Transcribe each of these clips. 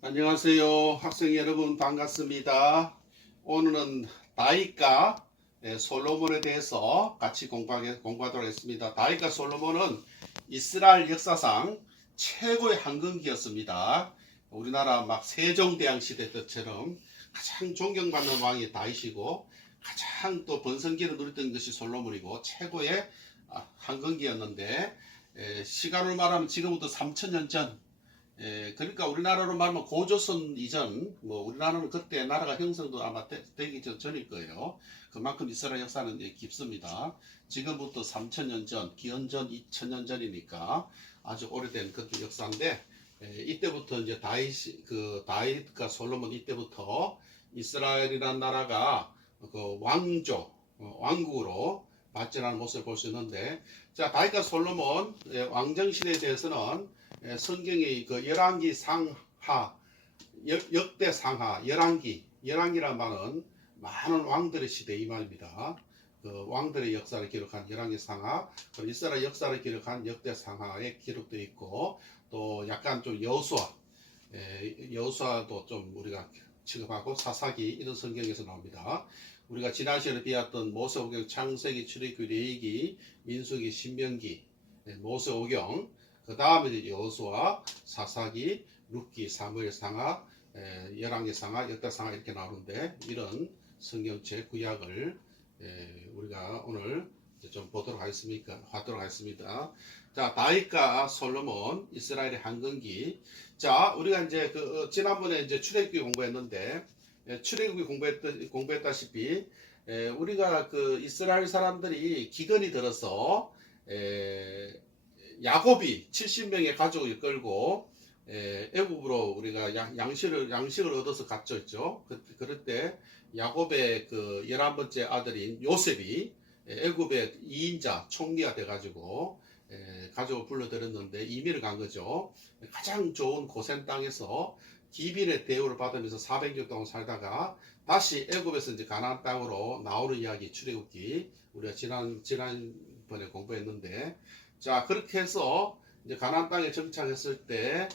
안녕하세요. 학생 여러분 반갑습니다. 오늘은 다윗과 솔로몬에 대해서 같이 공부하도록 하겠습니다. 다윗과 솔로몬은 이스라엘 역사상 최고의 황금기였습니다. 우리나라 막 세종대왕 시대 때처럼 가장 존경받는 왕이 다윗이고 가장 또 번성기를 누렸던 것이 솔로몬이고 최고의 황금기였는데 시간을 말하면 지금부터 3000년 전 그러니까 우리나라로 말하면 고조선 이전, 뭐 우리나라는 그때 나라가 형성도 아마 되기 전일 거예요. 그만큼 이스라엘 역사는 깊습니다. 지금부터 3000년 전, 기원전 2000년 전이니까 아주 오래된 그 역사인데 이때부터 이제 다윗과 솔로몬 이때부터 이스라엘이라는 나라가 그 왕국으로 발전하는 모습을 볼 수 있는데, 자, 다윗과 솔로몬 왕정 시대에 대해서는 성경의 그 열왕기 상하, 역대 상하, 열왕기란 말은 많은 왕들의 시대 이 말입니다. 그 왕들의 역사를 기록한 열왕기 상하, 그리고 이스라엘 역사를 기록한 역대 상하에 기록되어 있고, 또 약간 좀 여호수아도 좀 우리가 취급하고 사사기 이런 성경에서 나옵니다. 우리가 지난 시간에 배웠던 모세오경, 창세기, 출애굽기, 레위기, 민수기, 신명기, 모세오경, 그 다음에 이제 여호수아, 사사기, 룻기, 사무엘 상하, 열왕기 상하, 역대 상하 이렇게 나오는데 이런 성경책 구약을 우리가 오늘 좀 보도록 하겠습니다. 자, 다윗과 솔로몬, 이스라엘의 황금기. 자, 우리가 이제 지난번에 이제 출애굽기 공부했는데 출애굽기 공부했다시피 우리가 그 이스라엘 사람들이 기근이 들어서 야곱이 70명의 가족을 끌고 애굽으로 우리가 양식을 얻어서 갔죠, 있죠. 그럴 때 야곱의 그 11번째 아들인 요셉이 애굽의 2인자 총리가 돼가지고 가족을 불러들였는데 이민을 간 거죠. 가장 좋은 고센 땅에서 기빈의 대우를 받으면서 400년 동안 살다가 다시 애굽에서 이제 가나안 땅으로 나오는 이야기 출애굽기 우리가 지난번에 공부했는데, 자, 그렇게 해서 이제 가나안 땅에 정착했을 때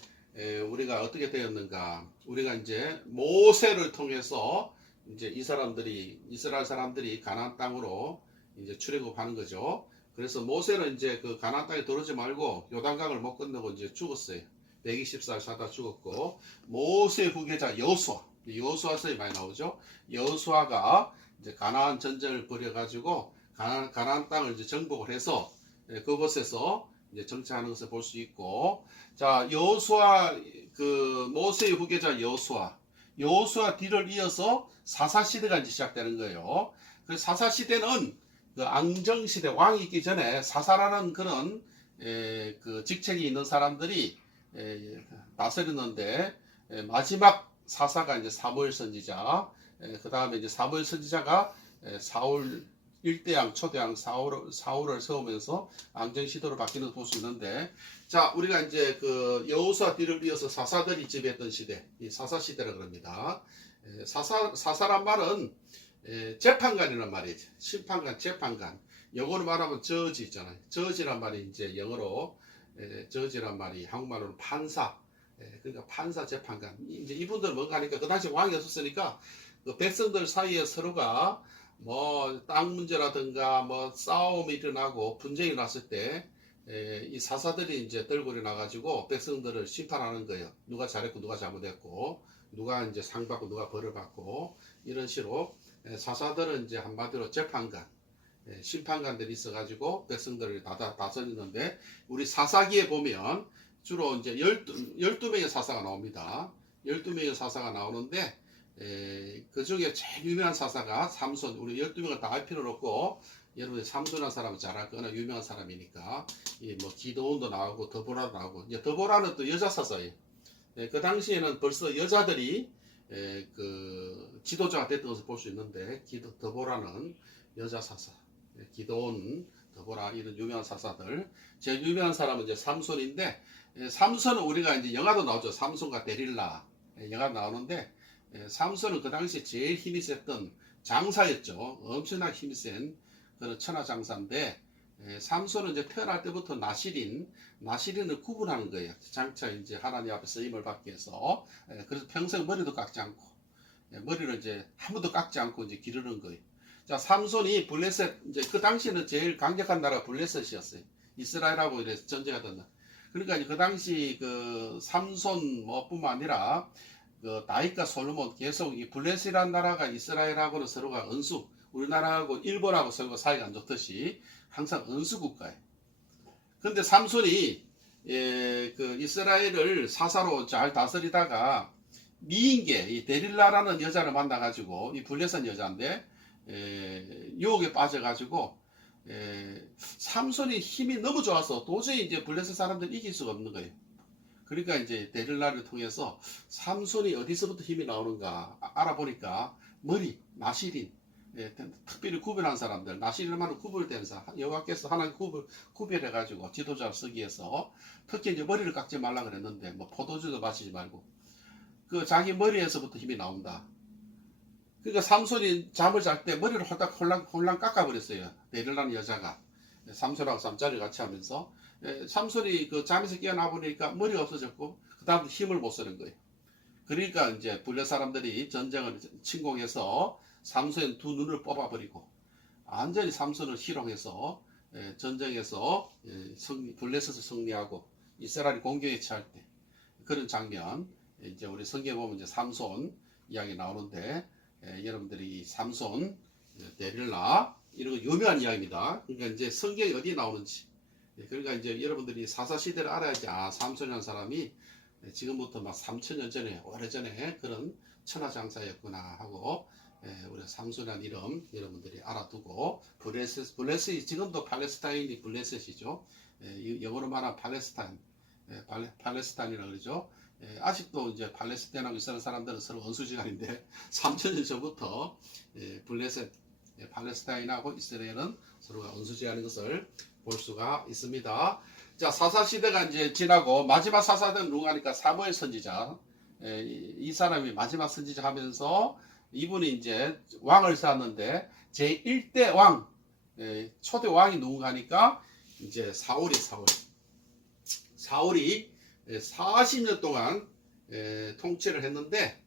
우리가 어떻게 되었는가? 우리가 이제 모세를 통해서 이제 이스라엘 사람들이 가나안 땅으로 이제 출애굽하는 거죠. 그래서 모세는 이제 그 가나안 땅에 들어오지 말고 요단강을 못 건너고 이제 죽었어요. 120살 살다 죽었고, 모세 후계자 여호수아서에 많이 나오죠. 여호수아가 이제 가나안 전쟁을 벌여가지고 가나안 땅을 이제 정복을 해서 그곳에서 이제 정착하는 것을 볼 수 있고, 자, 여호수아 그 모세의 후계자 여호수아 뒤를 이어서 사사 시대가 이제 시작되는 거예요. 그 사사 시대는 그 앙정 시대 왕이 있기 전에 사사라는 그런 그 직책이 있는 사람들이 다스렸는데 마지막 사사가 이제 사무엘 선지자, 그 다음에 이제 사무엘 선지자가 사울 1대왕, 초대왕 사울을 세우면서 앙정 시대로 바뀌는 걸 볼 수 있는데, 자, 우리가 이제 그 여호수아 뒤를 이어서 사사들이 지배했던 시대, 이 사사 시대라 그럽니다. 사사란 말은 재판관이란 말이죠. 심판관, 재판관. 영어로 말하면 저지 있잖아요. 저지란 말이 이제 영어로 저지란 말이 한국말로는 판사. 그러니까 판사, 재판관. 이제 이분들 뭔가 하니까 그 당시 왕이 없었으니까 그 백성들 사이에 서로가 뭐 땅 문제라든가 뭐 싸움이 일어나고 분쟁이 났을 때 이 사사들이 이제 들고 일어나가지고 백성들을 심판하는 거예요. 누가 잘했고 누가 잘못했고 누가 이제 상 받고 누가 벌을 받고 이런 식으로 사사들은 이제 한마디로 재판관, 심판관들이 있어가지고 백성들을 다스리는데, 우리 사사기에 보면 주로 이제 12명의 사사가 나옵니다. 12명의 사사가 나오는데 그 중에 제일 유명한 사사가 삼손. 우리 12명을 다 할 필요는 없고 여러분이 삼손이라는 사람은 잘 알 거나 유명한 사람이니까 뭐 기드온도 나오고 더보라도 나오고, 이제 더보라는 또 여자 사사예요. 그 당시에는 벌써 여자들이 그 지도자가 됐던 것을 볼 수 있는데, 더보라는 여자 사사, 기드온, 더보라 이런 유명한 사사들. 제일 유명한 사람은 이제 삼손인데, 삼손은 우리가 이제 영화도 나오죠. 삼손과 데릴라 영화 나오는데, 삼손은 그 당시에 제일 힘이 셌던 장사였죠. 엄청나게 힘이 센 그런 천하장사인데 삼손은 이제 태어날 때부터 나실인을 구분하는 거예요. 장차 이제 하나님 앞에 쓰임을 받기 위해서. 그래서 평생 머리도 깎지 않고, 머리를 이제 한 번도 깎지 않고 이제 기르는 거예요. 자, 삼손이 블레셋, 이제 그 당시에는 제일 강력한 나라가 블레셋이었어요. 이스라엘하고 이래서 전쟁하던 날. 그러니까 이제 그 당시 그 삼손 뭐뿐만 아니라 그 다윗과 솔로몬 계속 이 블레셋이라는 나라가 이스라엘하고는 서로가 우리나라하고 일본하고 서로 사이가 안 좋듯이 항상 은수 국가예요. 근데 삼손이 그 이스라엘을 사사로 잘 다스리다가 미인계 이 데릴라라는 여자를 만나가지고 이 블레셋 여자인데 유혹에 빠져가지고 삼손이 힘이 너무 좋아서 도저히 이제 블레셋 사람들 이길 수가 없는 거예요. 그러니까 이제 데릴라를 통해서 삼손이 어디서부터 힘이 나오는가 알아보니까 머리, 나실인, 특별히 구별한 사람들, 나실인만은 구별된 사람, 여호와께서 하나님 구별해가지고 지도자를 쓰기 위해서 특히 이제 머리를 깎지 말라 그랬는데 뭐 포도주도 마시지 말고 그 자기 머리에서부터 힘이 나온다. 그러니까 삼손이 잠을 잘 때 머리를 홀랑 깎아버렸어요. 데릴라는 여자가 삼손하고 잠자리 같이 하면서 삼손이 그 잠에서 깨어나 보니까 머리가 없어졌고 그 다음부터 힘을 못 쓰는 거예요. 그러니까 이제 블레 사람들이 전쟁을 침공해서 삼손의 두 눈을 뽑아버리고 완전히 삼손을 희롱해서 전쟁에서 블레셋을 승리하고 이스라엘이 공격에 처할 때 그런 장면 이제 우리 성경에 보면 이제 삼손 이야기 나오는데 여러분들이 삼손, 데릴라 이런 거 유명한 이야기입니다. 그러니까 이제 성경이 어디에 나오는지 그러니까 이제 여러분들이 사사 시대를 알아야지 삼손이라는 사람이 지금부터 막 3,000년 전에 오래전에 그런 천하장사였구나 하고 우리 삼손이라는 이름 여러분들이 알아두고 블레셋이 지금도 팔레스타인이 블레셋이죠. 영어로 말하면 팔레스타인이라고 그러죠. 아직도 이제 팔레스타인하고 이스라엘 사람들은 서로 원수지간인데 3,000년 전부터 블레셋, 팔레스타인하고 이스라엘은 서로가 원수지간인 것을 볼 수가 있습니다. 자, 사사 시대가 이제 지나고 마지막 사사는 누가 하니까 사무엘 선지자. 이 사람이 마지막 선지자 하면서 이분이 이제 왕을 쌓았는데 제1대 왕, 초대 왕이 누군가 하니까 이제 사울이 40년 동안 통치를 했는데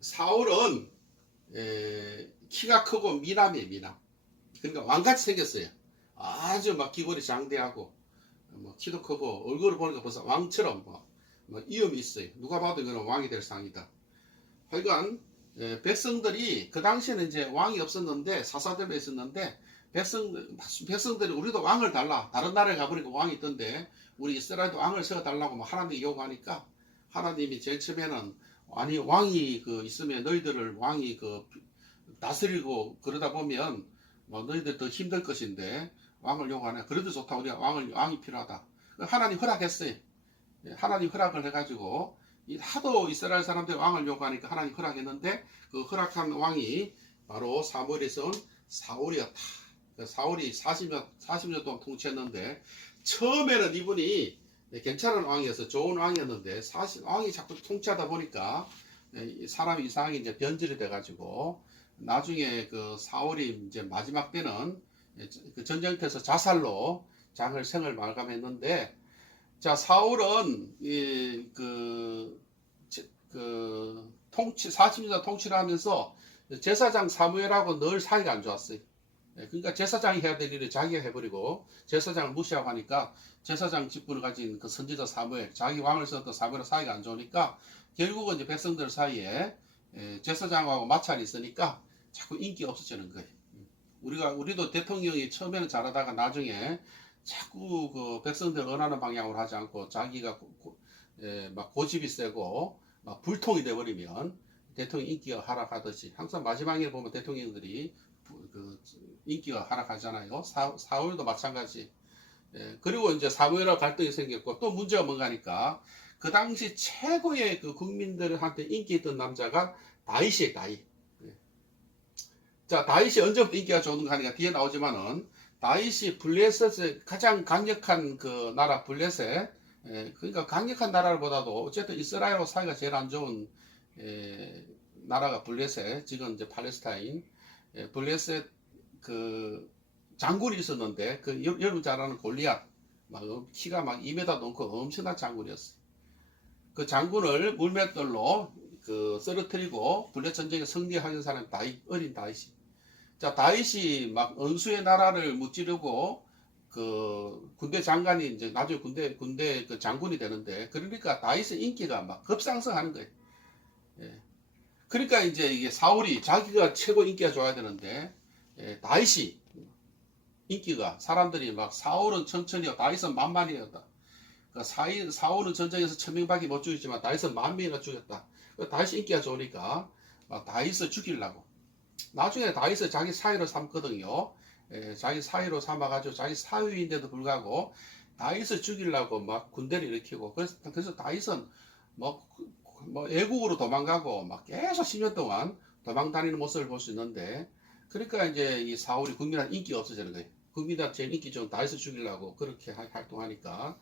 사울은 키가 크고 미남이에요. 그러니까 왕같이 생겼어요. 아주 막 기골이 장대하고 뭐 키도 크고 얼굴을 보니까 벌써 왕처럼 뭐 이음이 있어요. 누가 봐도 이거는 왕이 될 상이다. 하여간 백성들이 그 당시에는 이제 왕이 없었는데 사사대로 있었는데 백성들이 우리도 왕을 달라. 다른 나라에 가보니까 왕이 있던데 우리 이스라엘도 왕을 세워달라고 뭐 하나님이 요구하니까 하나님이 제일 처음에는 아니 왕이 그 있으면 너희들을 왕이 그 다스리고 그러다 보면 뭐 너희들 더 힘들 것인데 왕을 요구하네. 그래도 좋다. 우리가 왕이 필요하다. 하나님 허락했어요. 하나님 허락을 해가지고 하도 이스라엘 사람들이 왕을 요구하니까 하나님 허락했는데 그 허락한 왕이 바로 사무엘에서 온 사울이었다. 사울이 40년 동안 통치했는데 처음에는 이분이 괜찮은 왕이어서 좋은 왕이었는데 왕이 자꾸 통치하다 보니까 사람이 이상하게 이제 변질이 돼가지고 나중에 그 사울이 이제 마지막 때는 그 전쟁터에서 자살로 생을 마감했는데 자 사울은 그 40년 통치를 하면서 제사장 사무엘하고 늘 사이가 안 좋았어요. 그러니까 제사장이 해야 될 일을 자기가 해버리고 제사장을 무시하고 하니까 제사장 직분을 가진 그 선지자 사무엘, 자기 왕을 썼던 사무엘 사이가 안 좋으니까 결국은 이제 백성들 사이에 제사장하고 마찰이 있으니까 자꾸 인기가 없어지는 거예요. 우리도 대통령이 처음에는 잘하다가 나중에 자꾸 그 백성들 원하는 방향으로 하지 않고 자기가 막 고집이 세고 막 불통이 돼버리면 대통령 인기가 하락하듯이 항상 마지막에 보면 대통령들이 그 인기가 하락하잖아요. 사울도 마찬가지. 그리고 이제 사무엘하고 갈등이 생겼고 또 문제가 뭔가 하니까 그 당시 최고의 그 국민들한테 인기 있던 남자가 다윗이에요. 다윗. 자, 다윗이 언제부터 인기가 좋은가 하니까 뒤에 나오지만은 다윗이 블레셋의 가장 강력한 그 나라 블레셋, 그러니까 강력한 나라보다도 어쨌든 이스라엘하고 사이가 제일 안 좋은 나라가 블레셋, 지금 이제 팔레스타인, 블레셋 그 장군이 있었는데 그 여러분 잘 아는 골리앗 막 키가 막 2m 넘고 엄청난 장군이었어요. 그 장군을 물맷돌로 그 쓰러뜨리고 블레 전쟁에 승리하는 사람이 어린 다윗이. 자, 다윗이 막 원수의 나라를 무찌르고 그 군대 장관이 이제 나중에 군대 그 장군이 되는데, 그러니까 다윗의 인기가 막 급상승하는 거예요. 예. 그러니까 이제 이게 사울이 자기가 최고 인기가 좋아야 되는데, 다윗이 인기가 사람들이 막 사울은 천천히요 다윗은 만만이었다. 그러니까 사울은 전쟁에서 1000명밖에 못 죽였지만 다윗은 10,000명이나 죽였다. 다윗이 인기가 좋으니까 막 다윗을 죽이려고. 나중에 다윗을 자기 사위로 삼거든요. 자기 사위로 삼아가지고 자기 사위인데도 불구하고 다윗을 죽이려고 막 군대를 일으키고, 그래서 다윗은 뭐 애국으로 도망가고 막 계속 10년 동안 도망 다니는 모습을 볼 수 있는데, 그러니까 이제 이 사울이 국민한테 인기가 없어지는 거예요. 국민한테 제일 인기 좋은 다윗을 죽이려고 그렇게 활동하니까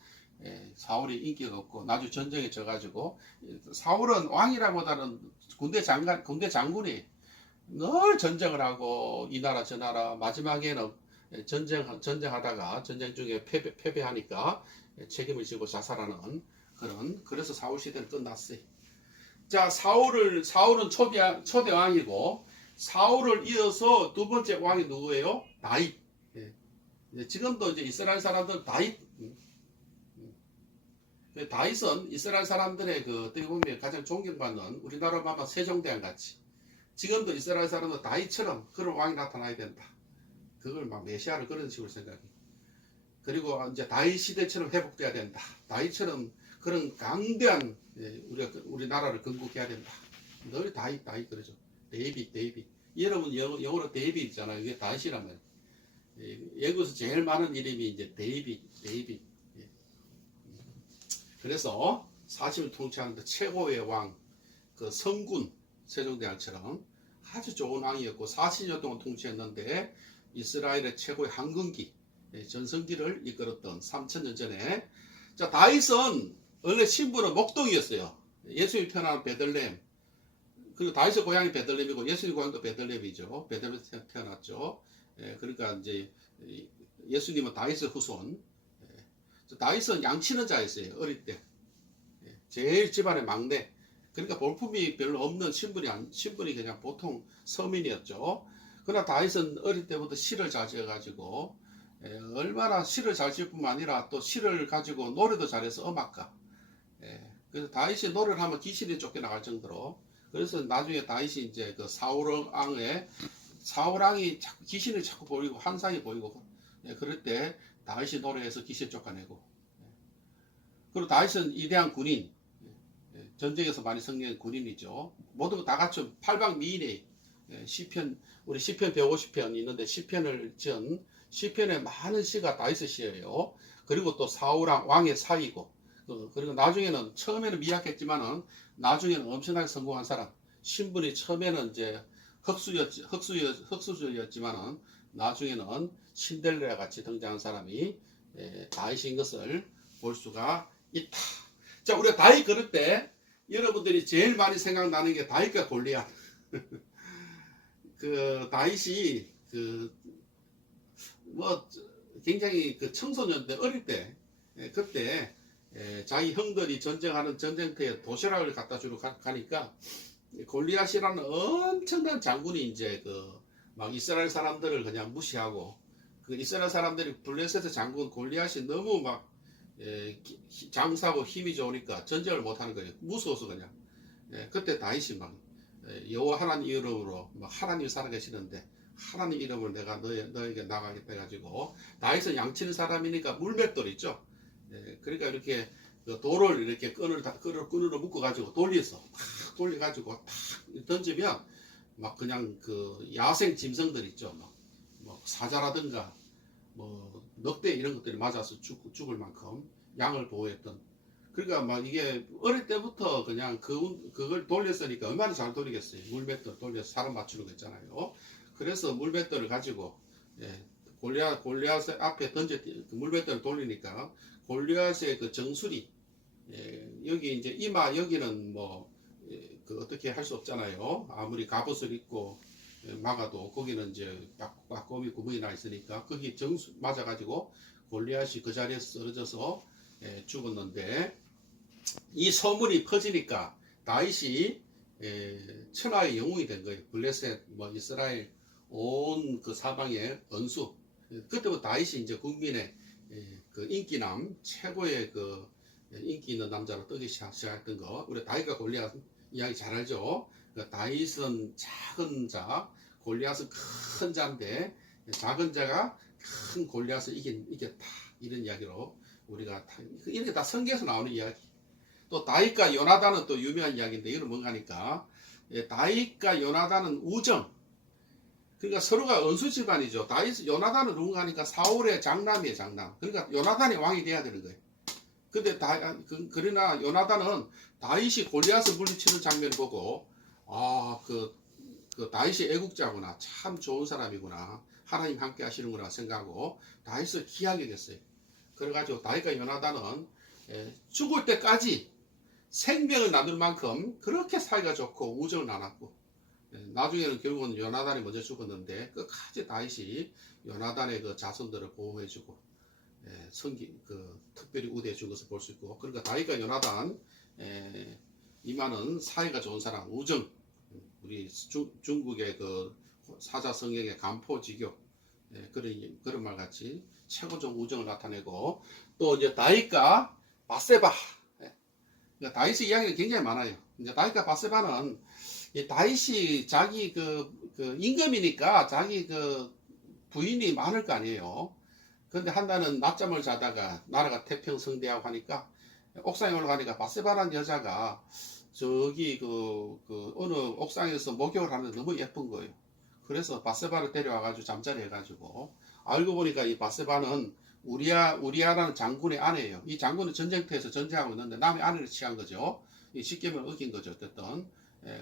사울이 인기가 없고 나중에 전쟁에 져가지고, 사울은 왕이라보다는 군대 장군이 늘 전쟁을 하고 이 나라 저 나라, 마지막에는 전쟁하다가 전쟁 중에 패배하니까 책임을 지고 자살하는 그래서 사울 시대는 끝났어요. 자, 사울은 초대 왕이고, 사울을 이어서 두 번째 왕이 누구예요? 다윗. 지금도 이제 이스라엘 사람들 다윗은 이스라엘 사람들의 그 어떻게 보면 가장 존경받는, 우리나라 말하면 세종대왕 같이 지금도 이스라엘 사람은 다윗처럼 그런 왕이 나타나야 된다. 그걸 막 메시아를 그런 식으로 생각해. 그리고 이제 다윗 시대처럼 회복돼야 된다. 다윗처럼 그런 강대한 우리나라를 건국해야 된다. 늘 다윗 그러죠. 데이빗. 여러분 영어로 데이빗 있잖아요. 이게 다윗이란 말이에요. 외국에서 제일 많은 이름이 이제 데이빗. 그래서 40을 통치하는데 최고의 왕, 그 성군 세종대왕처럼 아주 좋은 왕이었고 40년 동안 통치했는데 이스라엘의 최고의 황금기, 전성기를 이끌었던 3000년 전에. 자, 다윗은 원래 신부는 목동이었어요. 예수님이 태어난 베들레헴. 그리고 다윗의 고향이 베들레헴이고 예수님 고향도 베들레헴이죠. 베들레헴에서 태어났죠. 그러니까 이제 예수님은 다윗의 후손. 다윗은 양치는 자였어요. 어릴 때. 제일 집안의 막내. 그러니까 볼품이 별로 없는 신분이 그냥 보통 서민이었죠. 그러나 다윗은 어릴 때부터 시를 잘 지어가지고, 얼마나 시를 잘 지을 뿐만 아니라 또 시를 가지고 노래도 잘해서 음악가. 그래서 다윗이 노래를 하면 귀신이 쫓겨나갈 정도로. 그래서 나중에 다윗이 이제 그 사울왕이 귀신을 자꾸 보이고 환상이 보이고, 그럴 때 다윗이 노래해서 귀신 쫓아내고. 그리고 다윗은 위대한 군인, 전쟁에서 많이 승리한 군인이죠. 모두 다 갖춘 팔방미인의 시편, 우리 시편 150편 있는데 시편을 지은 시편의 많은 시가 다윗의 시예요. 그리고 또 사울왕 왕의 사위고, 그리고 나중에는 처음에는 미약했지만은 나중에는 엄청나게 성공한 사람. 신분이 처음에는 이제 흑수저였지만은 나중에는 신델레와 같이 등장한 사람이 다윗인 것을 볼 수가 있다. 자, 우리가 다윗 그럴 때 여러분들이 제일 많이 생각나는 게 다윗과 골리앗. 그 다윗이 굉장히 그 청소년 때 어릴 때 그때 자기 형들이 전쟁하는 전쟁터에 도시락을 갖다 주러 가니까 골리앗이라는 엄청난 장군이 이제 막 이스라엘 사람들을 그냥 무시하고, 그 이스라엘 사람들이 블레셋의 장군 골리앗이 너무 막 장사하고 힘이 좋으니까 전쟁을 못하는 거예요. 무서워서 그냥. 그때 다윗이 막 여호와 하나님 이름으로 막 하나님이 살아계시는데 하나님 이름으로 내가 너에게 나가겠다 해가지고, 다윗은 양치는 사람이니까 물맷돌 있죠. 그러니까 이렇게 그 돌을 이렇게 끈으로 묶어가지고 돌려가지고 탁 던지면 막 그냥 그 야생 짐승들 있죠. 뭐 사자라든가 뭐 늑대 이런 것들이 맞아서 죽을 만큼 양을 보호했던. 그러니까 막 이게 어릴 때부터 그냥 그걸 돌렸으니까 얼마나 잘 돌리겠어요. 물맷돌 돌려서 사람 맞추는 거 있잖아요. 그래서 물맷돌을 가지고 골리앗 앞에 그 물맷돌을 돌리니까 골리앗의 그 정수리, 여기 이제 이마 여기는 뭐 그 어떻게 할 수 없잖아요. 아무리 갑옷을 입고 막아도 거기는 이제 빠꼼이 구멍이 나 있으니까 거기 정수 맞아가지고 골리앗이 그 자리에서 쓰러져서 죽었는데, 이 소문이 퍼지니까 다윗이 천하의 영웅이 된 거예요. 블레셋, 뭐 이스라엘 온 그 사방의 원수. 그때부터 다윗이 이제 국민의 그 인기남, 최고의 그 인기 있는 남자로 뜨기 시작했던 거. 우리 다윗과 골리앗 이야기 잘 알죠? 그 다윗은 작은 자, 골리앗은 큰 자인데 작은 자가 큰 골리앗을 이겼다. 이런 이야기로 우리가 이렇게 다 성경에서 나오는 이야기. 또 다윗과 요나단은 또 유명한 이야기인데, 이건 뭔가 하니까 다윗과 요나단은 우정, 그러니까 서로가 원수 집안이죠. 다윗, 요나단은 누군가 하니까 사울의 장남이에요, 장남. 그러니까 요나단이 왕이 돼야 되는 거예요. 근데 그러나 요나단은 다윗이 골리앗을 물리치는 장면을 보고, 그 다윗이 애국자구나, 참 좋은 사람이구나, 하나님 함께 하시는구나 생각하고 다윗을 기하게 됐어요. 그래가지고 다윗과 요나단은 죽을 때까지 생명을 나눌 만큼 그렇게 사이가 좋고 우정을 나눴고, 나중에는 결국은 요나단이 먼저 죽었는데 끝까지 다윗이 요나단의 그 자손들을 보호해주고 특별히 우대해준 것을 볼 수 있고, 그러니까 다윗과 요나단 이만은 사이가 좋은 사람, 우정. 우리 중국의 그 사자 성경의 간포지교, 그런 말 같이 최고적 우정을 나타내고, 또 이제 다윗과 바세바, 그러니까 다윗의 이야기는 굉장히 많아요. 이제 다윗과 바세바는 다윗이 자기 그 임금이니까 자기 그 부인이 많을 거 아니에요. 근데 한나는 낮잠을 자다가 나라가 태평성대하고 하니까 옥상에 올라가니까 바세바라는 여자가 저기 어느 옥상에서 목욕을 하는데 너무 예쁜 거예요. 그래서 바세바를 데려와가지고 잠자리 해가지고, 알고 보니까 이 바세바는 우리아라는 장군의 아내예요. 이 장군은 전쟁터에서 전쟁하고 있는데 남의 아내를 취한 거죠. 쉽게 말하면 어긴 거죠. 어쨌든.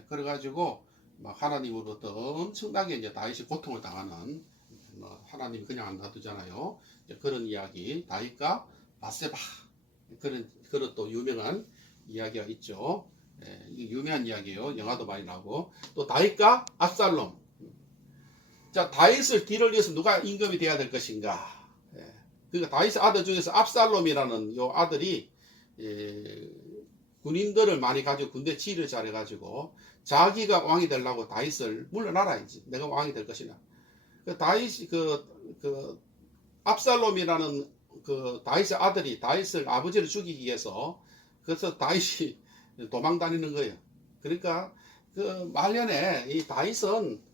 그래가지고 막 하나님으로부터 엄청나게 이제 다윗이 고통을 당하는, 하나님이 그냥 안 놔두잖아요. 그런 이야기, 다윗과 바세바, 그런 또 유명한 이야기가 있죠. 유명한 이야기예요. 영화도 많이 나오고. 또 다윗과 압살롬. 자, 다윗을 뒤를 이어서 누가 임금이 돼야 될 것인가? 그러니까 다윗의 아들 중에서 압살롬이라는 요 아들이 군인들을 많이 가지고 군대 지휘를 잘해가지고 자기가 왕이 되려고 다윗을 물러나라, 이제 내가 왕이 될 것이냐. 다윗이 압살롬이라는 그 다윗의 아들이 다윗을 아버지를 죽이기 위해서, 그래서 다윗이 도망 다니는 거예요. 그러니까 그 말년에 이 다윗은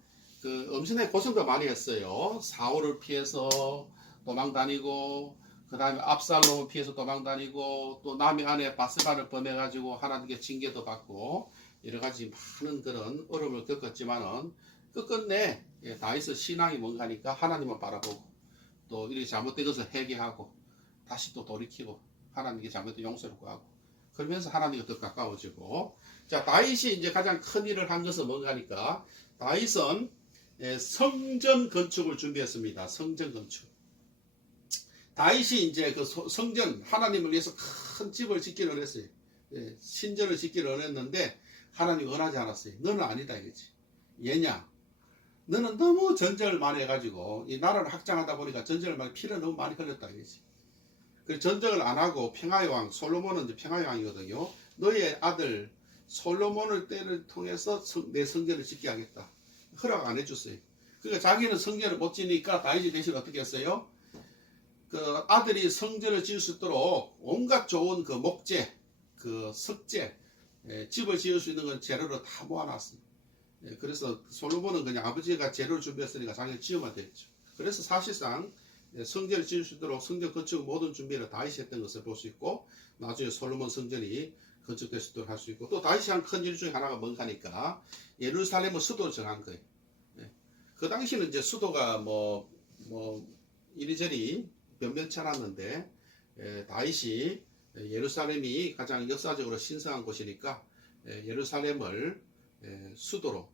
그 엄청나게 고생도 많이 했어요. 사울을 피해서 도망 다니고, 그 다음에 압살롬을 피해서 도망 다니고, 또 남의 아내 바세바를 범해가지고 하나님께 징계도 받고, 여러 가지 많은 그런 어려움을 겪었지만은 끝끝내 다윗의 신앙이 뭔가 하니까 하나님을 바라보고, 또 이렇게 잘못된 것을 회개하고 다시 또 돌이키고 하나님께 잘못된 용서를 구하고, 그러면서 하나님과 더 가까워지고. 자, 다윗이 이제 가장 큰 일을 한 것은 뭔가 하니까 다윗은 성전 건축을 준비했습니다. 성전 건축. 다윗이 이제 그 성전, 하나님을 위해서 큰 집을 짓기를 했어요. 신전을 짓기를 했는데 하나님이 원하지 않았어요. 너는 아니다 이거지. 얘냐, 너는 너무 전쟁을 많이 해가지고 이 나라를 확장하다 보니까 전쟁을 많이 피를 너무 많이 흘렸다 이거지. 그 전쟁을 안 하고 평화의 왕, 솔로몬은 이제 평화의 왕이거든요. 너의 아들 솔로몬을 때를 통해서 내 성전을 짓게 하겠다. 허락 안 해줬어요. 그러니까 자기는 성전을 못 지니까 다윗이 대신 어떻게 했어요? 그 아들이 성전을 지을 수 있도록 온갖 좋은 그 목재, 그 석재, 집을 지을 수 있는 건 재료로 다 모아놨어요. 그래서 솔로몬은 그냥 아버지가 재료를 준비했으니까 자기가 지으면 됐죠. 그래서 사실상 성전을 지을 수 있도록 성전 건축 모든 준비를 다윗이 했던 것을 볼 수 있고, 나중에 솔로몬 성전이 건축될 수 있도록 할 수 있고, 또 다윗이 한 큰 일 중에 하나가 뭔가 하니까 예루살렘의 수도를 정한 거예요. 그 당시는 이제 수도가 뭐 이리저리 변변치 않았는데, 다윗이 예루살렘이 가장 역사적으로 신성한 곳이니까 예루살렘을 수도로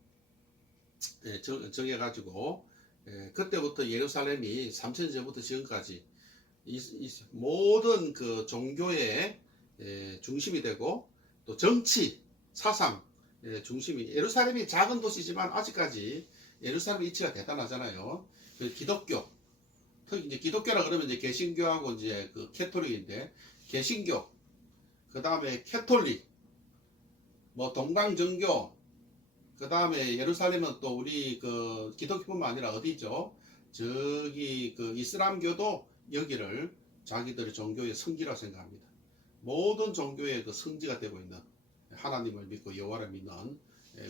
정해가지고, 그때부터 예루살렘이 3000년 전부터 지금까지 모든 그 종교의 중심이 되고, 또 정치, 사상 중심이, 예루살렘이 작은 도시지만 아직까지 예루살렘 위치가 대단하잖아요. 그 기독교, 특히 이제 기독교라 그러면 이제 개신교하고 이제 그 캐톨릭인데, 개신교, 그 다음에 캐톨릭, 뭐 동방정교, 그 다음에 예루살렘은 또 우리 그 기독교뿐만 아니라 어디죠? 저기 그 이슬람교도 여기를 자기들의 종교의 성지라 생각합니다. 모든 종교의 그 성지가 되고 있는, 하나님을 믿고 여호와를 믿는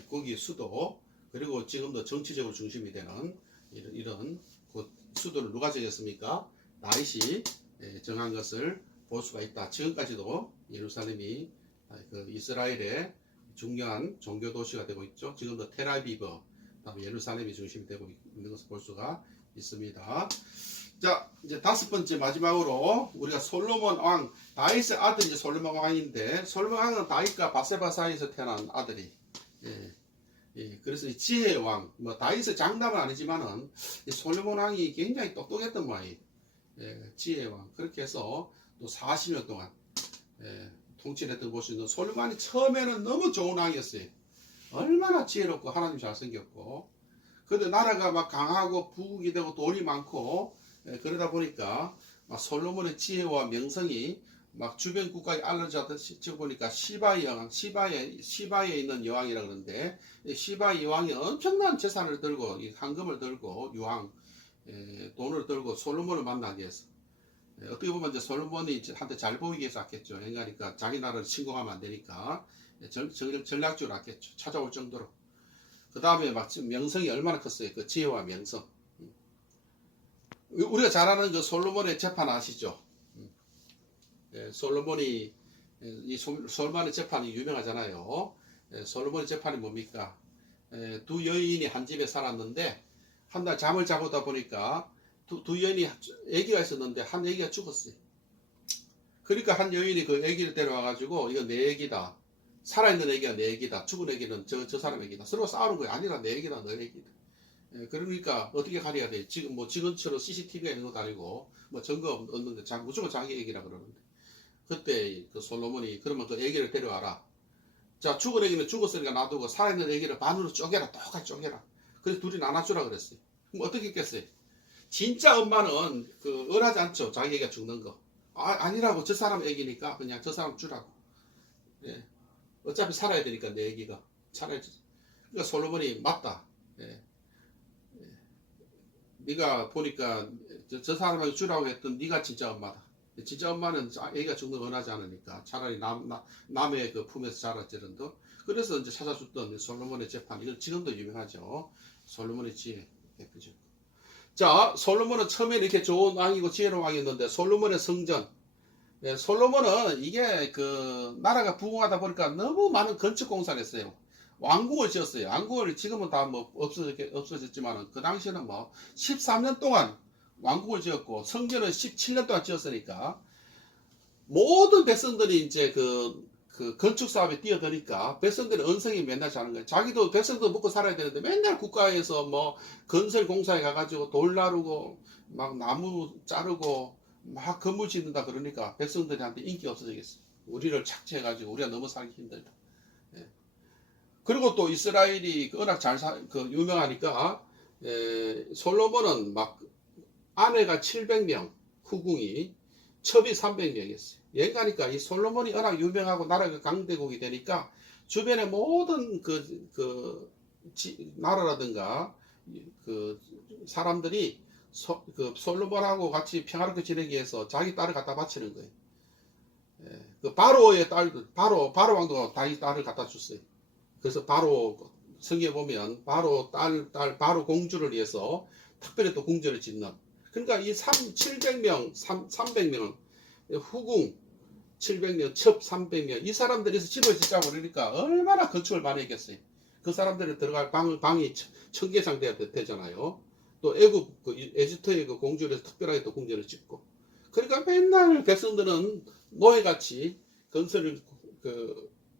거기 수도, 그리고 지금도 정치적으로 중심이 되는 이런 그 수도를 누가 정했습니까? 다윗이 정한 것을 볼 수가 있다. 지금까지도 예루살렘이 그 이스라엘의 중요한 종교 도시가 되고 있죠. 지금도 텔아비브, 그다음에 예루살렘이 중심이 되고 있는 것을 볼 수가 있습니다. 자, 이제 다섯 번째 마지막으로 우리가 솔로몬 왕, 다윗의 아들이 이제 솔로몬 왕인데, 솔로몬 왕은 다윗과 바세바 사이에서 태어난 아들이. 그래서 이 지혜의 왕, 뭐 다윗의 장남은 아니지만은 이 솔로몬 왕이 굉장히 똑똑했던 모양이에요. 지혜의 왕. 그렇게 해서 또 40년 동안 통치를 했던 곳이 있는 솔로몬이 처음에는 너무 좋은 왕이었어요. 얼마나 지혜롭고 하나님 잘생겼고, 근데 나라가 막 강하고 부국이 되고 돈이 많고 그러다 보니까 막 솔로몬의 지혜와 명성이 막 주변 국가에 알려졌듯이 보니까 시바의 여왕, 시바에 있는 여왕이라 그러는데, 시바의 여왕이 엄청난 재산을 들고 황금을 들고 유황 돈을 들고 솔로몬을 만나게 해서, 어떻게 보면 이제 솔로몬이 한테 잘 보이기 위해서 했겠죠. 그러니까 자기 나라를 침공하면 안 되니까 전략적으로 했겠죠. 찾아올 정도로. 그 다음에 막 명성이 얼마나 컸어요. 그 지혜와 명성. 우리가 잘 아는 그 솔로몬의 재판 아시죠? 솔로몬이, 이 솔로몬의 재판이 유명하잖아요. 솔로몬의 재판이 뭡니까? 두 여인이 한 집에 살았는데, 한 날 잠을 자보다 보니까 두 여인이 아기가 있었는데 한 아기가 죽었어요. 그러니까 한 여인이 그 아기를 데려와가지고, 이거 내 아기다. 살아있는 아기가 내 아기다. 죽은 아기는 저 사람 아기다. 서로 싸우는 거예요. 아니라 내 아기다, 너 아기다. 그러니까 어떻게 가려야 돼? 지금 뭐 지금처럼 CCTV가 있는 것도 아니고 뭐 증거 없는데 무조건 자기 얘기라 그러는데, 그때 그 솔로몬이 그러면 그 애기를 데려와라. 자, 죽은 애기는 죽었으니까 놔두고 살아있는 애기를 반으로 쪼개라. 똑같이 쪼개라. 그래서 둘이 나눠주라 그랬어요. 그럼 어떻게 했겠어요? 진짜 엄마는 그 응하지 않죠. 자기 애기가 죽는 거. 아니라고. 저 사람 애기니까 그냥 저 사람 주라고. 예. 어차피 살아야 되니까 내 애기가 차라리. 그러니까 솔로몬이 맞다. 예. 네가 보니까 저 사람에게 주라고 했던 네가 진짜 엄마다. 진짜 엄마는 애기가 죽는 거 원하지 않으니까 차라리 남의 그 품에서 자랐지런도. 그래서 이제 찾아줬던 솔로몬의 재판, 이건 지금도 유명하죠. 솔로몬의 지혜 대표적. 자, 솔로몬은 처음에 이렇게 좋은 왕이고 지혜로운 왕이었는데, 솔로몬의 성전. 솔로몬은 이게 그 나라가 부흥하다 보니까 너무 많은 건축 공사를 했어요. 왕궁을 지었어요. 왕궁을 지금은 다 뭐 없어졌지만 그 당시에는 뭐 13년 동안 왕궁을 지었고, 성전은 17년 동안 지었으니까 모든 백성들이 이제 그 건축 사업에 뛰어드니까 백성들의 언성이 맨날 자는 거예요. 자기도 백성도 먹고 살아야 되는데 맨날 국가에서 뭐 건설 공사에 가가지고 돌 나르고 막 나무 자르고 막 건물 짓는다 그러니까 백성들한테 인기가 없어지겠어요. 우리를 착취해가지고 우리가 너무 살기 힘들다. 그리고 또 이스라엘이 워낙 유명하니까, 솔로몬은 막 아내가 700명, 후궁이 첩이 300명이었어요. 얘가니까 이 솔로몬이 워낙 유명하고 나라가 강대국이 되니까 주변의 모든 나라라든가 그 사람들이 그 솔로몬하고 같이 평화롭게 지내기 위해서 자기 딸을 갖다 바치는 거예요. 그 바로의 딸들, 바로 왕도 자기 딸을 갖다 줬어요. 그래서 바로 성경에 보면 바로 바로 공주를 위해서 특별히 또 궁전을 짓는. 그러니까 이 700명, 300명, 후궁 700명, 첩 300명, 이 사람들에서 집을 짓자고 그러니까 얼마나 건축을 많이 했겠어요. 그 사람들이 들어갈 방이 1000개상 되잖아요. 또 에집트의 그 공주에서 특별하게 또 궁전을 짓고. 그러니까 맨날 백성들은 노예같이 건설을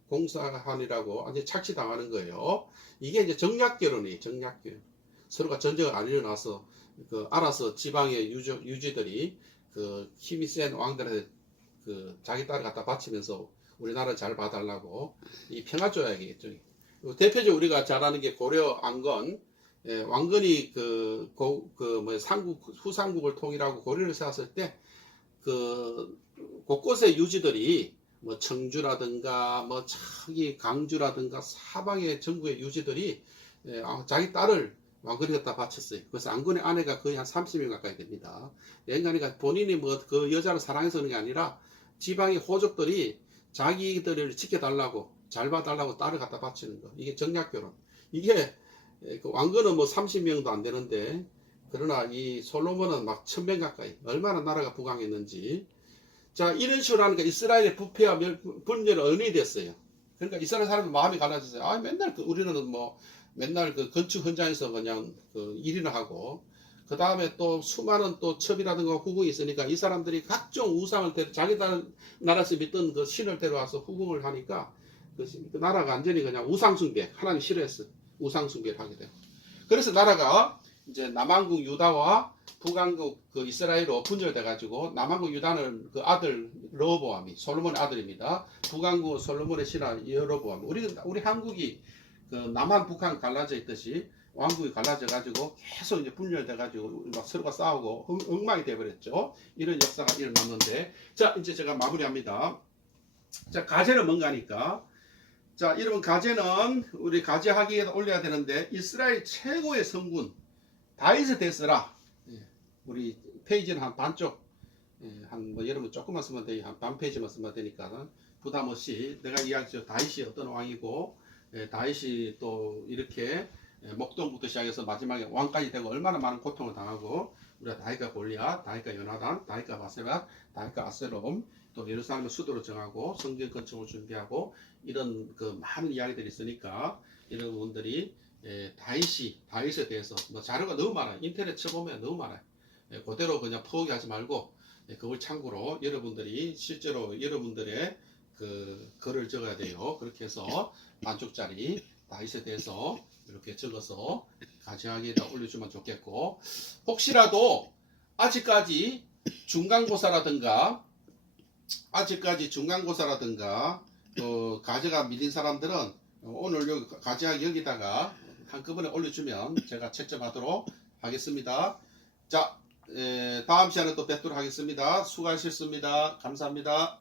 공사하느라고 아주 착취당하는 거예요. 이게 이제 정략결혼이에요. 정략결혼. 서로가 전쟁을 안 일어나서 알아서 지방의 유지들이 힘이 센 왕들한테 자기 딸을 갖다 바치면서 우리나라를 잘 봐달라고 이 평화조약이겠죠. 대표적으로 우리가 잘 아는 게 고려 안건 왕건이 삼국 후삼국을 통일하고 고려를 세웠을 때 그 곳곳의 유지들이 뭐 청주라든가 뭐 저기 강주라든가 사방의 전국의 유지들이 자기 딸을 왕건이 갖다 바쳤어요. 그래서 왕건의 아내가 거의 한 30명 가까이 됩니다. 그러니까 본인이 뭐 그 여자를 사랑해서 그런 게 아니라 지방의 호족들이 자기들을 지켜달라고 잘 봐달라고 딸을 갖다 바치는 거. 이게 정략결혼. 이게 그 왕건은 뭐 30명도 안 되는데 그러나 이 솔로몬은 막 1000명 가까이 얼마나 나라가 부강했는지. 자, 이런 식으로 하니까 이스라엘의 부패와 분열은 은이 됐어요. 그러니까 이스라엘 사람들 마음이 갈라졌어요. 아, 맨날 우리는 뭐 맨날 그 건축 현장에서 그냥 그 일이나 하고 그 다음에 또 수많은 또 첩이라든가 후궁이 있으니까 이 사람들이 각종 우상을 자기 나라에서 믿던 그 신을 데려와서 후궁을 하니까 그 나라가 완전히 그냥 우상숭배, 하나님 싫어했어. 우상숭배를 하게 돼요. 그래서 나라가 이제 남왕국 유다와 북왕국 그 이스라엘로 분열돼 가지고 남왕국 유다는 그 아들 르호보암이 솔로몬의 아들입니다. 북왕국 솔로몬의 신하 여로보암. 우리 한국이 그 남한 북한 갈라져 있듯이 왕국이 갈라져 가지고 계속 이제 분열돼 가지고 막 서로가 싸우고 엉망이 돼 버렸죠. 이런 역사가 일어났는데, 자, 이제 제가 마무리합니다. 자, 가제는 뭔가니까. 자, 여러분, 가제는 우리 가제 하기에 올려야 되는데 이스라엘 최고의 성군 다윗에 대해서라. 우리 페이지는 한 반쪽, 한 뭐 여러분 조금만 쓰면 돼, 한 반 페이지만 쓰면 되니까 부담 없이 내가 이야기했죠. 다윗이 어떤 왕이고, 다윗이 또 이렇게 목동부터 시작해서 마지막에 왕까지 되고 얼마나 많은 고통을 당하고, 우리가 다윗과 골리앗, 다윗과 요나단, 다윗과 바세바, 다윗과 아셀롬, 또 예루살렘을 수도로 정하고 성전 건축을 준비하고 이런 그 많은 이야기들이 있으니까 이런 분들이 다윗에 대해서 뭐 자료가 너무 많아요. 인터넷 쳐보면 너무 많아요. 그대로 그냥 포기하지 말고 그걸 참고로 여러분들이 실제로 여러분들의 그 글을 적어야 돼요. 그렇게 해서 반쪽짜리 다윗에 대해서 이렇게 적어서 가지하기에다 올려주면 좋겠고, 혹시라도 아직까지 중간고사라든가 가제가 밀린 사람들은 오늘 여기 가제하기 여기다가 한꺼번에 올려주면 제가 채점하도록 하겠습니다. 자, 다음 시간에 또 뵙도록 하겠습니다. 수고하셨습니다. 감사합니다.